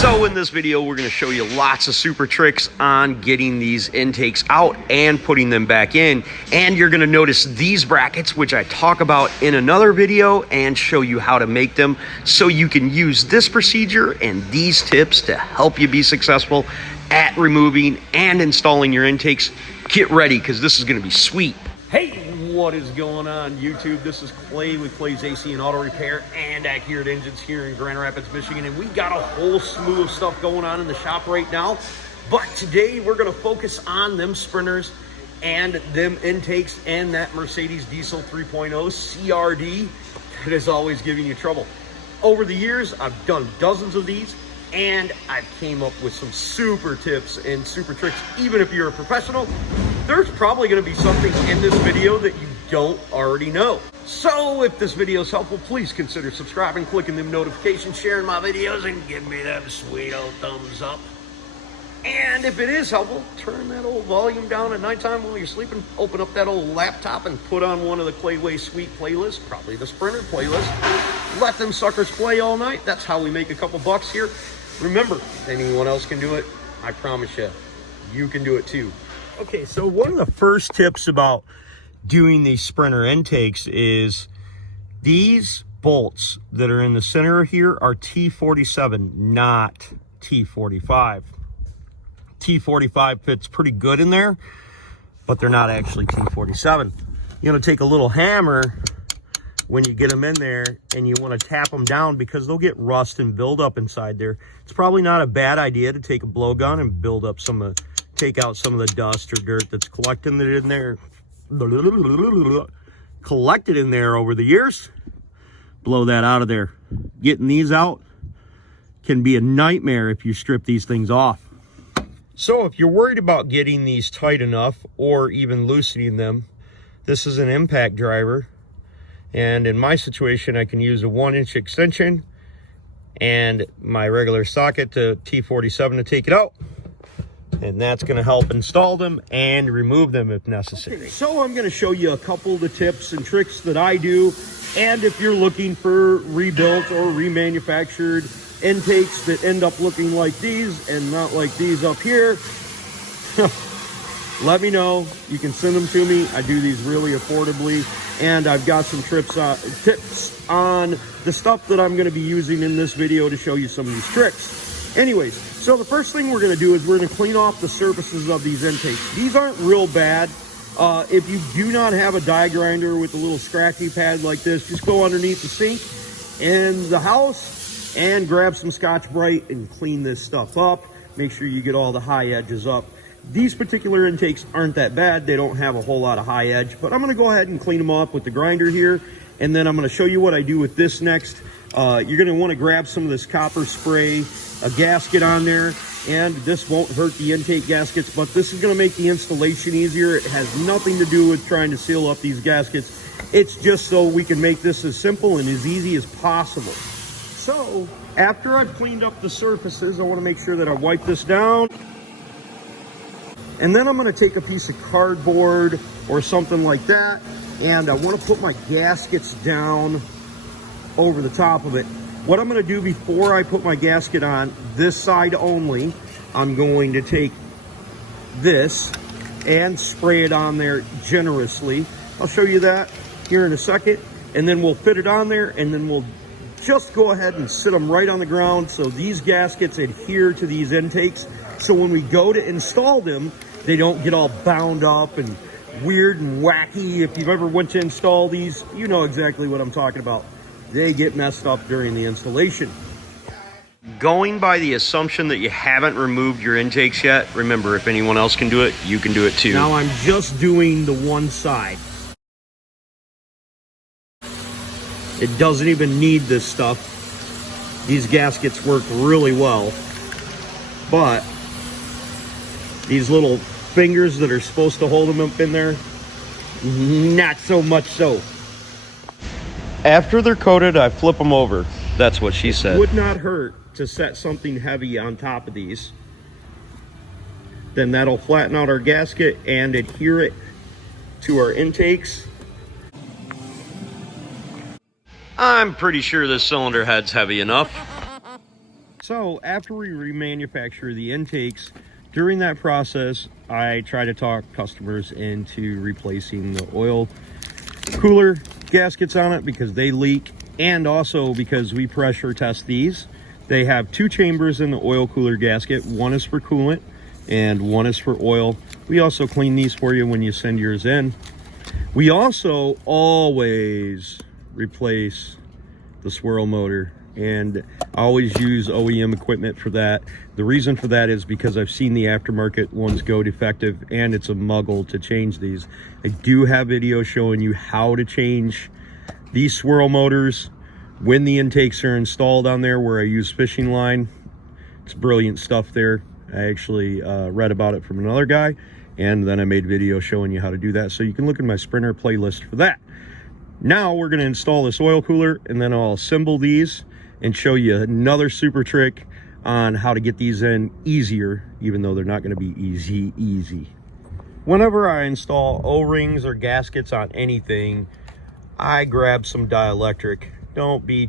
So in this video, we're going to show you lots of super tricks on getting these intakes out and putting them back in. And you're going to notice these brackets, which I talk about in another video, and show you how to make them so you can use this procedure and these tips to help you be successful at removing and installing your intakes. Get ready, because this is going to be sweet. Hey, what is going on YouTube? This is Clay with Clay's AC and Auto Repair and Accurate Engines here in Grand Rapids, Michigan. And we got a whole slew of stuff going on in the shop right now. But today we're going to focus on them sprinters and them intakes and that Mercedes Diesel 3.0 CRD that is always giving you trouble. Over the years, I've done dozens of these, and I've came up with some super tips and super tricks. Even if you're a professional, there's probably going to be something in this video that you don't already know. So if this video is helpful, please consider subscribing, clicking them notifications, sharing my videos, and give me them sweet old thumbs up. And if it is helpful, turn that old volume down at nighttime while you're sleeping. Open up that old laptop and put on one of the Clayway Sweet playlists, probably the Sprinter playlist. Let them suckers play all night. That's how we make a couple bucks here. Remember, if anyone else can do it, I promise you, you can do it too. Okay, so one of the first tips about doing these Sprinter intakes is these bolts that are in the center here are T47, not T45. T45 fits pretty good in there, but they're not actually T47. You're gonna take a little hammer when you get them in there, and you want to tap them down because they'll get rust and build up inside there. It's probably not a bad idea to take a blowgun and build up take out some of the dust or dirt that's collected in there over the years. Blow that out of there. Getting these out can be a nightmare if you strip these things off. So if you're worried about getting these tight enough or even loosening them, this is an impact driver. And in my situation, I can use a 1-inch extension and my regular socket to T47 to take it out. And that's going to help install them and remove them if necessary. Okay, so I'm going to show you a couple of the tips and tricks that I do. And if you're looking for rebuilt or remanufactured intakes that end up looking like these and not like these up here, let me know. You can send them to me. I do these really affordably. And I've got some tips on the stuff that I'm going to be using in this video to show you some of these tricks. Anyways, so the first thing we're going to do is we're going to clean off the surfaces of these intakes. These aren't real bad. If you do not have a die grinder with a little scratchy pad like this, just go underneath the sink in the house and grab some Scotch-Brite and clean this stuff up. Make sure you get all the high edges up. These particular intakes aren't that bad. They don't have a whole lot of high edge, but I'm going to go ahead and clean them up with the grinder here, and then I'm going to show you what I do with this next. You're going to want to grab some of this copper spray, a gasket on there, and this won't hurt the intake gaskets, but this is going to make the installation easier. It has nothing to do with trying to seal up these gaskets. It's just so we can make this as simple and as easy as possible. So after I've cleaned up the surfaces, I want to make sure that I wipe this down. And then I'm going to take a piece of cardboard or something like that, and I want to put my gaskets down over the top of it. What I'm going to do before I put my gasket on, this side only, I'm going to take this and spray it on there generously. I'll show you that here in a second, and then we'll fit it on there, and then we'll just go ahead and sit them right on the ground so these gaskets adhere to these intakes. So when we go to install them, they don't get all bound up and weird and wacky. If you've ever went to install these, you know exactly what I'm talking about. They get messed up during the installation. Going by the assumption that you haven't removed your intakes yet, remember, if anyone else can do it, you can do it too. Now I'm just doing the one side. It doesn't even need this stuff. These gaskets work really well, but these little fingers that are supposed to hold them up in there, not so much so. After they're coated, I flip them over. That's what she said. It would not hurt to set something heavy on top of these. Then that'll flatten out our gasket and adhere it to our intakes. I'm pretty sure this cylinder head's heavy enough. So after we remanufacture the intakes, during that process, I try to talk customers into replacing the oil cooler gaskets on it because they leak, and also because we pressure test these. They have 2 chambers in the oil cooler gasket. One is for coolant and one is for oil. We also clean these for you when you send yours in. We also always replace the swirl motor, and I always use OEM equipment for that. The reason for that is because I've seen the aftermarket ones go defective, and it's a muggle to change these. I do have videos showing you how to change these swirl motors when the intakes are installed on there, where I use fishing line. It's brilliant stuff there. I actually read about it from another guy, and then I made videos showing you how to do that, so you can look in my Sprinter playlist for that. Now we're going to install this oil cooler, and then I'll assemble these and show you another super trick on how to get these in easier, even though they're not going to be easy. Whenever I install O-rings or gaskets on anything, I grab some dielectric. Don't be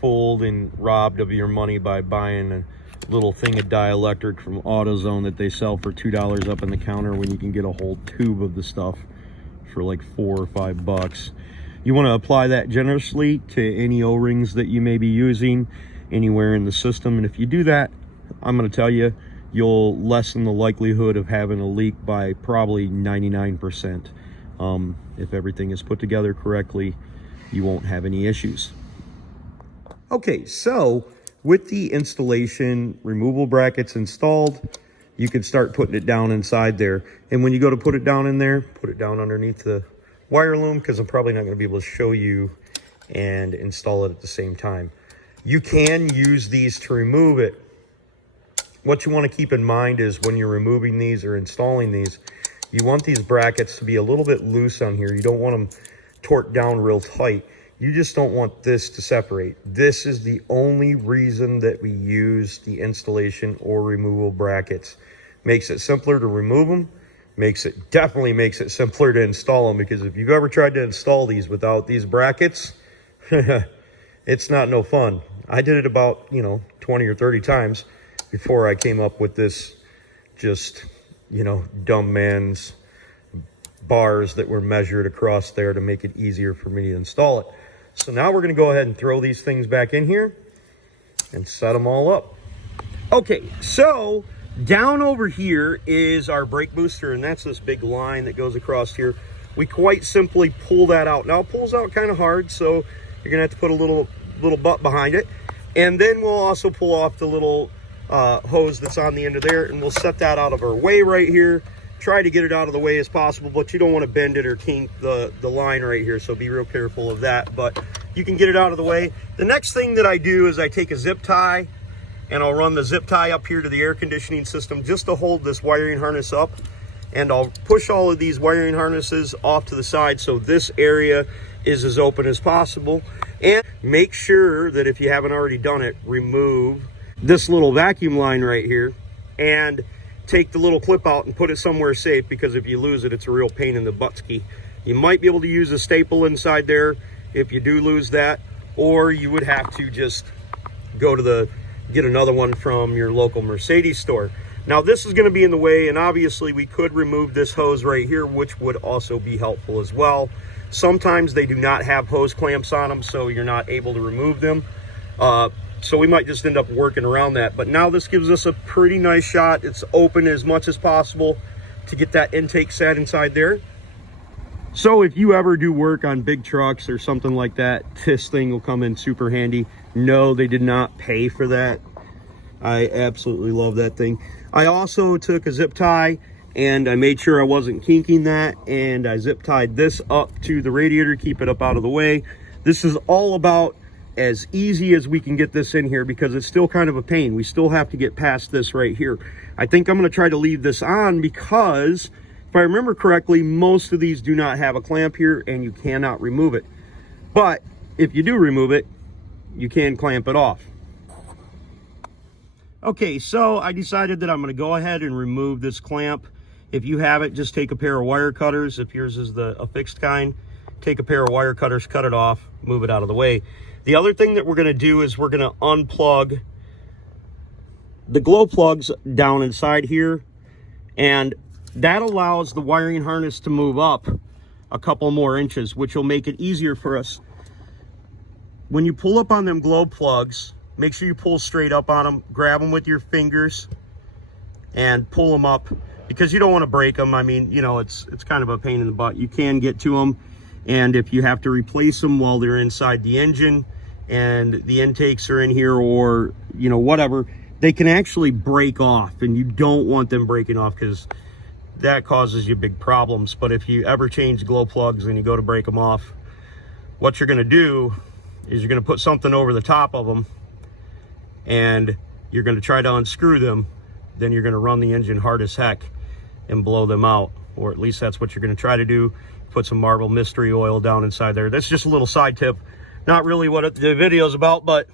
fooled and robbed of your money by buying a little thing of dielectric from AutoZone that they sell for $2 up on the counter when you can get a whole tube of the stuff for like $4 or $5. You want to apply that generously to any O-rings that you may be using anywhere in the system, and if you do that, I'm going to tell you, you'll lessen the likelihood of having a leak by probably 99%. If everything is put together correctly, you won't have any issues. Okay, so with the installation, removable brackets installed, you can start putting it down inside there. And when you go to put it down in there, put it down underneath the wire loom, because I'm probably not going to be able to show you and install it at the same time. You can use these to remove it. What you want to keep in mind is when you're removing these or installing these, you want these brackets to be a little bit loose on here. You don't want them torqued down real tight. You just don't want this to separate. This is the only reason that we use the installation or removal brackets. Makes it simpler to remove them. Definitely makes it simpler to install them, because if you've ever tried to install these without these brackets, it's not no fun. I did it about 20 or 30 times before I came up with this just dumb man's bars that were measured across there to make it easier for me to install it. So now we're going to go ahead and throw these things back in here and set them all up. Okay, so down over here is our brake booster, and that's this big line that goes across here. We quite simply pull that out. Now it pulls out kind of hard, so you're going to have to put a little butt behind it. And then we'll also pull off the little hose that's on the end of there, and we'll set that out of our way right here. Try to get it out of the way as possible, but you don't want to bend it or kink the line right here, so be real careful of that, but you can get it out of the way. The next thing that I do is I take a zip tie, and I'll run the zip tie up here to the air conditioning system just to hold this wiring harness up, and I'll push all of these wiring harnesses off to the side so this area is as open as possible. And make sure that if you haven't already done it, remove this little vacuum line right here and take the little clip out and put it somewhere safe, because if you lose it, it's a real pain in the buttski. You might be able to use a staple inside there if you do lose that, or you would have to just go to get another one from your local Mercedes store. Now this is going to be in the way, and obviously we could remove this hose right here, which would also be helpful as well. Sometimes they do not have hose clamps on them, so you're not able to remove them. So we might just end up working around that. But now this gives us a pretty nice shot. It's open as much as possible to get that intake set inside there. So if you ever do work on big trucks or something like that, this thing will come in super handy. No, they did not pay for that. I absolutely love that thing. I also took a zip tie and I made sure I wasn't kinking that, and I zip tied this up to the radiator, keep it up out of the way. This is all about as easy as we can get this in here, because it's still kind of a pain. We still have to get past this right here. I think I'm going to try to leave this on because if I remember correctly, most of these do not have a clamp here and you cannot remove it. But if you do remove it, you can clamp it off. Okay, so I decided that I'm going to go ahead and remove this clamp. If you have it, just take a pair of wire cutters. If yours is a fixed kind, take a pair of wire cutters, cut it off, move it out of the way. The other thing that we're going to do is we're going to unplug the glow plugs down inside here, and that allows the wiring harness to move up a couple more inches, which will make it easier for us. When you pull up on them glow plugs, make sure you pull straight up on them, grab them with your fingers and pull them up, because you don't want to break them. I mean, you know, it's kind of a pain in the butt. You can get to them, and if you have to replace them while they're inside the engine and the intakes are in here, or, you know, whatever, they can actually break off, and you don't want them breaking off because that causes you big problems. But if you ever change glow plugs and you go to break them off, what you're going to do is you're going to put something over the top of them and you're going to try to unscrew them. Then you're going to run the engine hard as heck and blow them out, or at least that's what you're going to try to do. Put some Marble Mystery Oil down inside there. That's just a little side tip, not really what the video is about, but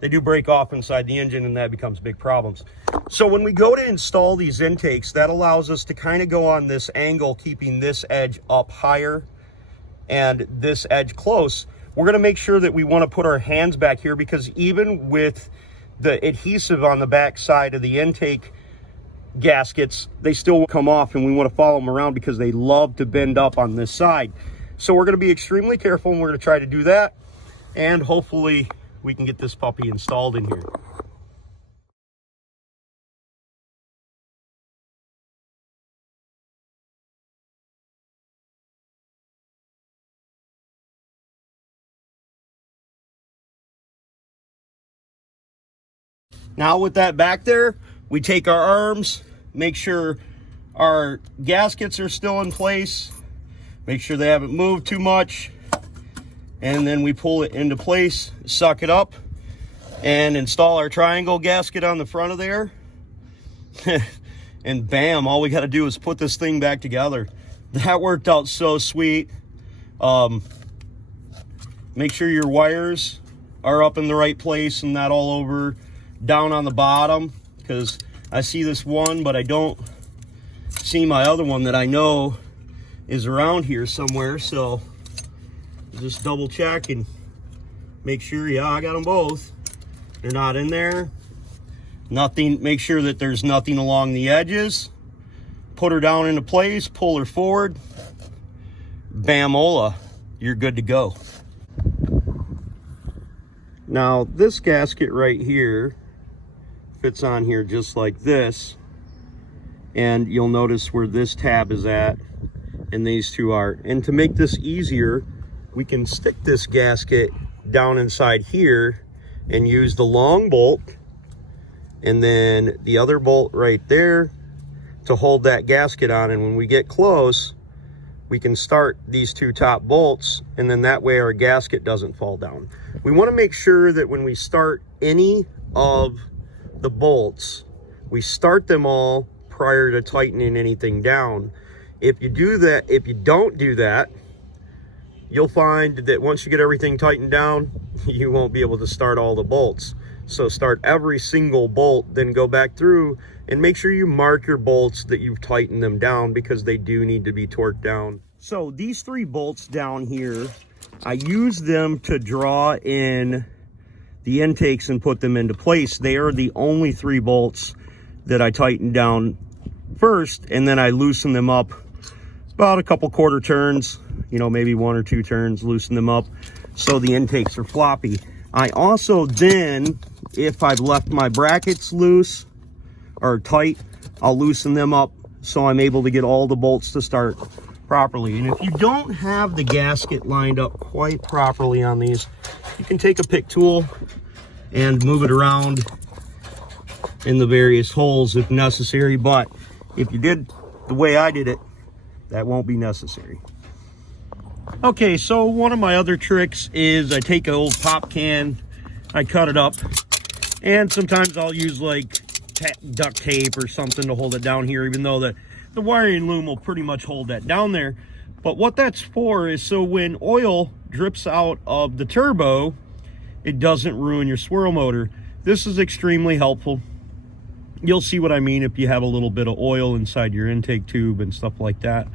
they do break off inside the engine, and that becomes big problems. So when we go to install these intakes, that allows us to kind of go on this angle, keeping this edge up higher and this edge close. We're going to make sure that we want to put our hands back here, because even with the adhesive on the back side of the intake gaskets, they still come off, and we want to follow them around because they love to bend up on this side. So we're going to be extremely careful, and we're going to try to do that, and hopefully we can get this puppy installed in here. Now with that back there, we take our arms, make sure our gaskets are still in place, make sure they haven't moved too much, and then we pull it into place, suck it up, and install our triangle gasket on the front of there. And bam, all we got to do is put this thing back together. That worked out so sweet. Make sure your wires are up in the right place and not all over down on the bottom, because I see this one, but I don't see my other one that I know is around here somewhere. So just double check and make sure, yeah, I got them both. They're not in there. Nothing, make sure that there's nothing along the edges. Put her down into place, pull her forward. Bamola, you're good to go. Now this gasket right here fits on here just like this, and you'll notice where this tab is at and these two are. And to make this easier, we can stick this gasket down inside here and use the long bolt and then the other bolt right there to hold that gasket on. And when we get close, we can start these two top bolts, and then that way our gasket doesn't fall down. We want to make sure that when we start any of the bolts, we start them all prior to tightening anything down. If you do that, if you don't do that, you'll find that once you get everything tightened down, you won't be able to start all the bolts. So start every single bolt, then go back through and make sure you mark your bolts that you've tightened them down, because they do need to be torqued down. So these three bolts down here, I use them to draw in the intakes and put them into place. They are the only three bolts that I tighten down first, and then I loosen them up about a couple quarter turns, you know, maybe 1 or 2 turns, loosen them up so the intakes are floppy. I also then, if I've left my brackets loose or tight, I'll loosen them up so I'm able to get all the bolts to start properly. And if you don't have the gasket lined up quite properly on these, you can take a pick tool and move it around in the various holes if necessary. But if you did the way I did it, that won't be necessary. Okay, so one of my other tricks is I take an old pop can, I cut it up, and sometimes I'll use like duct tape or something to hold it down here, even though the wiring loom will pretty much hold that down there. But what that's for is so when oil drips out of the turbo, it doesn't ruin your swirl motor. This is extremely helpful. You'll see what I mean if you have a little bit of oil inside your intake tube and stuff like that.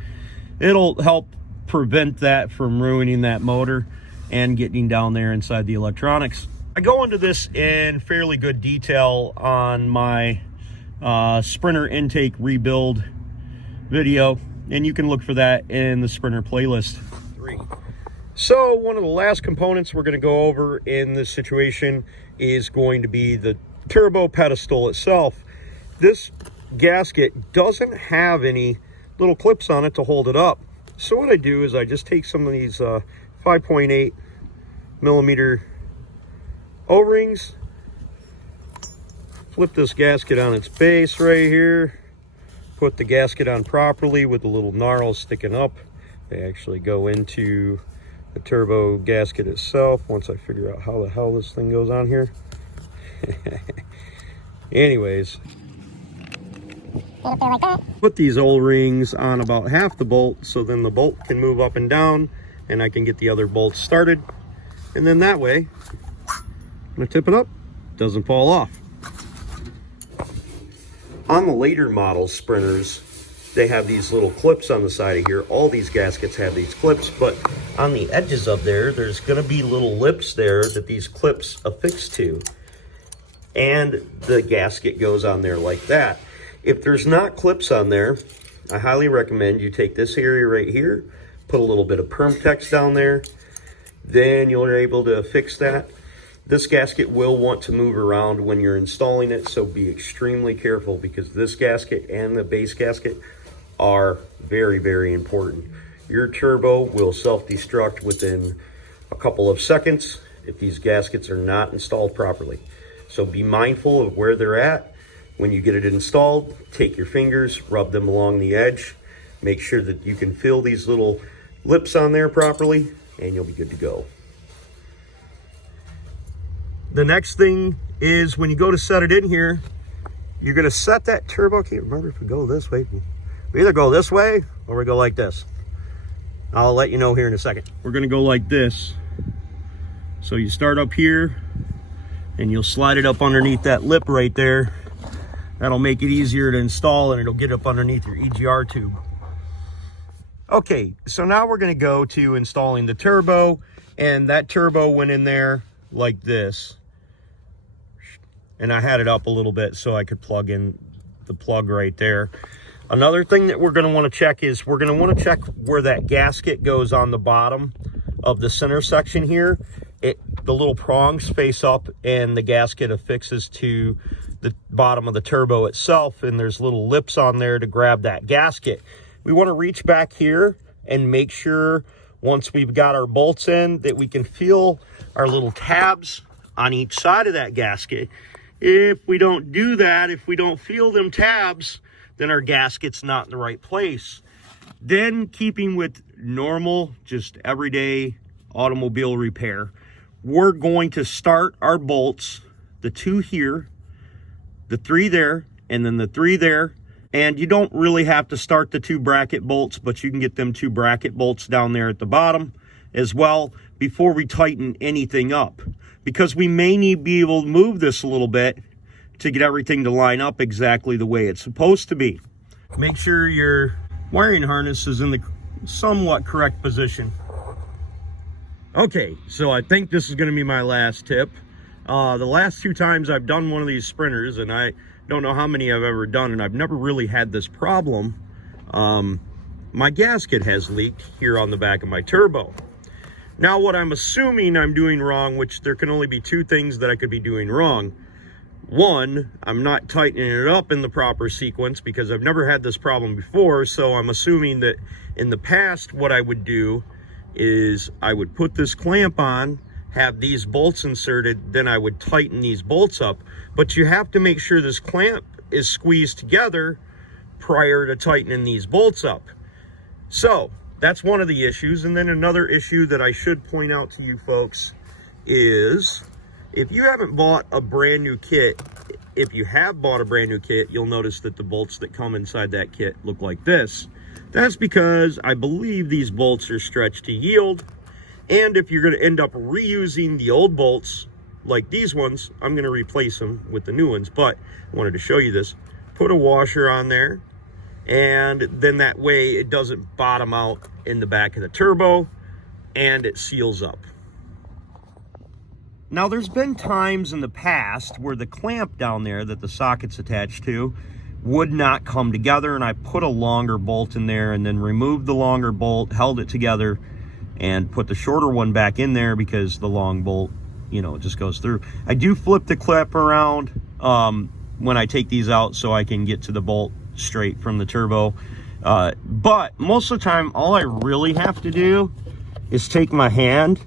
It'll help prevent that from ruining that motor and getting down there inside the electronics. I go into this in fairly good detail on my Sprinter intake rebuild video, and you can look for that in the Sprinter playlist 3. So one of the last components we're going to go over in this situation is going to be the turbo pedestal itself. This gasket doesn't have any little clips on it to hold it up. So what I do is I just take some of these 5.8 millimeter O-rings, flip this gasket on its base right here, put the gasket on properly with the little gnarls sticking up. They actually go into the turbo gasket itself once I figure out how the hell this thing goes on here. Anyways, put these O-rings on about half the bolt, so then the bolt can move up and down and I can get the other bolts started. And then that way, I'm gonna tip it up, doesn't fall off. On the later model Sprinters, they have these little clips on the side of here. All these gaskets have these clips, but on the edges of there, there's gonna be little lips there that these clips affix to. And the gasket goes on there like that. If there's not clips on there, I highly recommend you take this area right here, put a little bit of Permtex down there, then you're able to fix that. This gasket will want to move around when you're installing it, so be extremely careful because this gasket and the base gasket are very, very important. Your turbo will self-destruct within a couple of seconds if these gaskets are not installed properly. So be mindful of where they're at. When you get it installed, take your fingers, rub them along the edge, make sure that you can feel these little lips on there properly, and you'll be good to go. The next thing is when you go to set it in here, you're gonna set that turbo. I can't remember if we go this way. We either go this way or we go like this. I'll let you know here in a second. We're gonna go like this. So you start up here and you'll slide it up underneath that lip right there. That'll make it easier to install and it'll get up underneath your EGR tube. Okay, so now we're gonna go to installing the turbo, and that turbo went in there like this. And I had it up a little bit so I could plug in the plug right there. Another thing that we're gonna wanna check is we're gonna wanna check where that gasket goes on the bottom of the center section here. The little prongs face up and the gasket affixes to the bottom of the turbo itself, and there's little lips on there to grab that gasket. We want to reach back here and make sure once we've got our bolts in that we can feel our little tabs on each side of that gasket. If we don't do that, if we don't feel them tabs, then our gasket's not in the right place. Then, keeping with normal, just everyday automobile repair, we're going to start our bolts, the 2 here, the 3 there, and then the 3 there. And you don't really have to start the 2 bracket bolts, but you can get them 2 bracket bolts down there at the bottom as well before we tighten anything up. Because we may need to be able to move this a little bit to get everything to line up exactly the way it's supposed to be. Make sure your wiring harness is in the somewhat correct position. Okay, so I think this is going to be my last tip. The last 2 times I've done one of these Sprinters, and I don't know how many I've ever done, and I've never really had this problem. My gasket has leaked here on the back of my turbo. Now, what I'm assuming I'm doing wrong, which there can only be 2 things that I could be doing wrong. One, I'm not tightening it up in the proper sequence because I've never had this problem before, so I'm assuming that in the past what I would do is I would put this clamp on, have these bolts inserted, then I would tighten these bolts up. But you have to make sure this clamp is squeezed together prior to tightening these bolts up. So that's one of the issues. And then another issue that I should point out to you folks is if you haven't bought a brand new kit, if you have bought a brand new kit, you'll notice that the bolts that come inside that kit look like this. That's because I believe these bolts are stretched to yield. And if you're going to end up reusing the old bolts, like these ones, I'm going to replace them with the new ones. But I wanted to show you this. Put a washer on there, and then that way it doesn't bottom out in the back of the turbo, and it seals up. Now, there's been times in the past where the clamp down there that the socket's attached to would not come together, and I put a longer bolt in there and then removed the longer bolt, held it together, and put the shorter one back in there because the long bolt, you know, it just goes through. I do flip the clip around when I take these out so I can get to the bolt straight from the turbo. But most of the time, all I really have to do is take my hand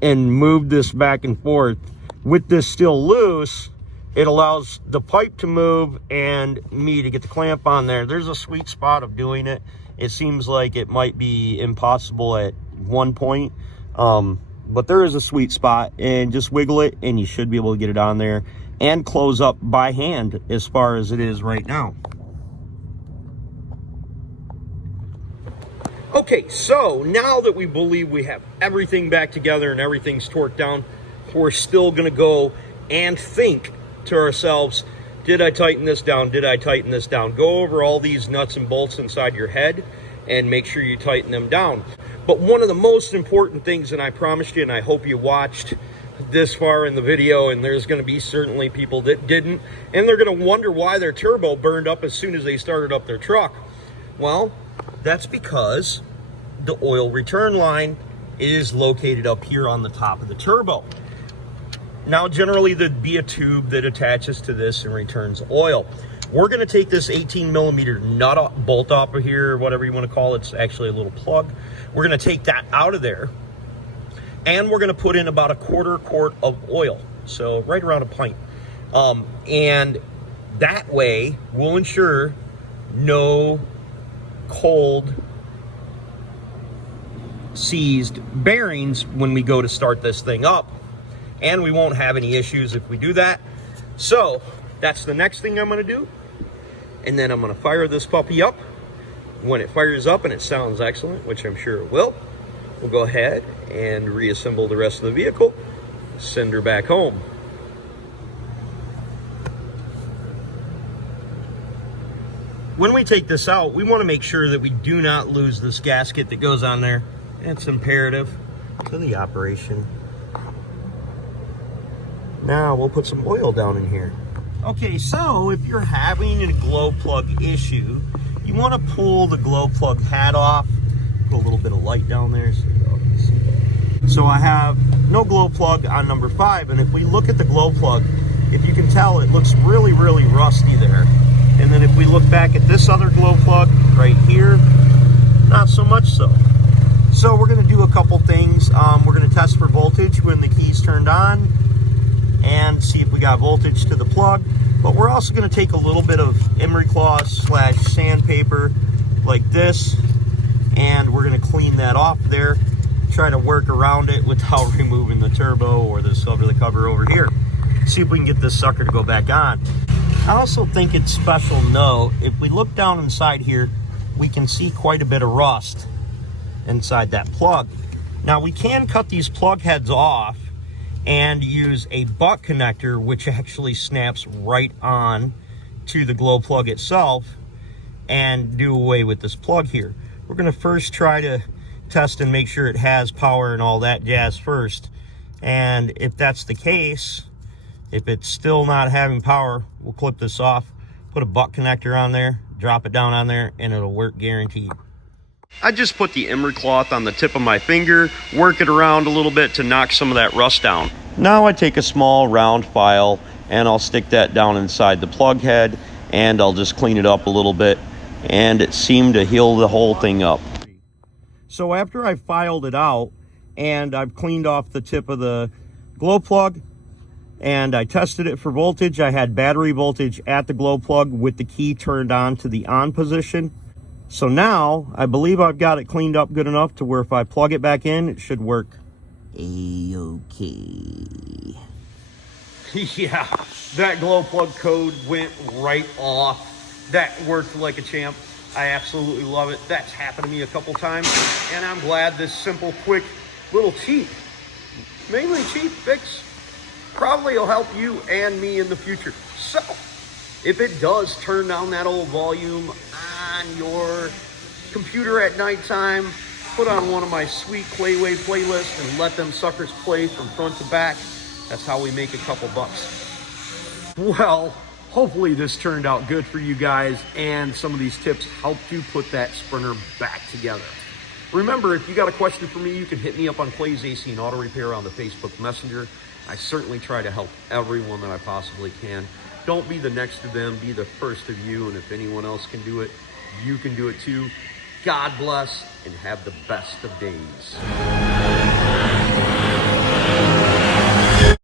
and move this back and forth. With this still loose, it allows the pipe to move and me to get the clamp on there. There's a sweet spot of doing it. It seems like it might be impossible at one point, but there is a sweet spot, and just wiggle it and you should be able to get it on there and close up by hand as far as it is right now. Okay, so now that we believe we have everything back together and everything's torqued down, we're still gonna go and think to ourselves, did I tighten this down? Did I tighten this down? Go over all these nuts and bolts inside your head and make sure you tighten them down. But one of the most important things, and I promised you, and I hope you watched this far in the video, and there's gonna be certainly people that didn't, and they're gonna wonder why their turbo burned up as soon as they started up their truck. Well, that's because the oil return line is located up here on the top of the turbo. Now, generally there'd be a tube that attaches to this and returns oil. We're gonna take this 18mm nut bolt off of here, or whatever you wanna call it. It's actually a little plug. We're gonna take that out of there, and we're gonna put in about a quarter quart of oil. So right around a pint. And that way we'll ensure no cold seized bearings when we go to start this thing up, and we won't have any issues if we do that. So that's the next thing I'm going to do, and then I'm going to fire this puppy up. When it fires up and it sounds excellent, which I'm sure it will, we'll go ahead and reassemble the rest of the vehicle, send her back home. When we take this out, we want to make sure that we do not lose this gasket that goes on there. It's imperative to the operation. Now we'll put some oil down in here. Okay, so if you're having a glow plug issue, you want to pull the glow plug hat off. Put a little bit of light down there so you can see. So I have no glow plug on number 5, and if we look at the glow plug, if you can tell, it looks really, really rusty there. And then if we look back at this other glow plug right here, not so much so. So we're going to do a couple things. We're going to test for voltage when the key's turned on and see if we got voltage to the plug. But we're also going to take a little bit of emery cloth / sandpaper like this, and we're going to clean that off there. Try to work around it without removing the turbo or the cover over here. See if we can get this sucker to go back on. I also think it's special note, if we look down inside here, we can see quite a bit of rust inside that plug. Now we can cut these plug heads off and use a butt connector, which actually snaps right on to the glow plug itself, and do away with this plug here. We're going to first try to test and make sure it has power and all that jazz first. And if that's the case, if it's still not having power, we'll clip this off, put a butt connector on there, drop it down on there, and it'll work guaranteed. I just put the emery cloth on the tip of my finger, work it around a little bit to knock some of that rust down. Now I take a small round file and I'll stick that down inside the plug head, and I'll just clean it up a little bit, and it seemed to heal the whole thing up. So after I filed it out and I've cleaned off the tip of the glow plug and I tested it for voltage, I had battery voltage at the glow plug with the key turned on to the on position. So now I believe I've got it cleaned up good enough to where if I plug it back in, it should work a-okay. Yeah, that glow plug code went right off. That worked like a champ. I absolutely love it. That's happened to me a couple times, and I'm glad this simple, quick, little cheap, mainly cheap fix probably will help you and me in the future. So if it does turn down that old volume on your computer at nighttime, put on one of my sweet Clayway playlists and let them suckers play from front to back. That's how we make a couple bucks. Well, hopefully this turned out good for you guys, and some of these tips helped you put that Sprinter back together. Remember, if you got a question for me, you can hit me up on Clay's AC and Auto Repair on the Facebook Messenger. I certainly try to help everyone that I possibly can. Don't be the next of them, be the first of you, and if anyone else can do it, you can do it too. God bless, and have the best of days.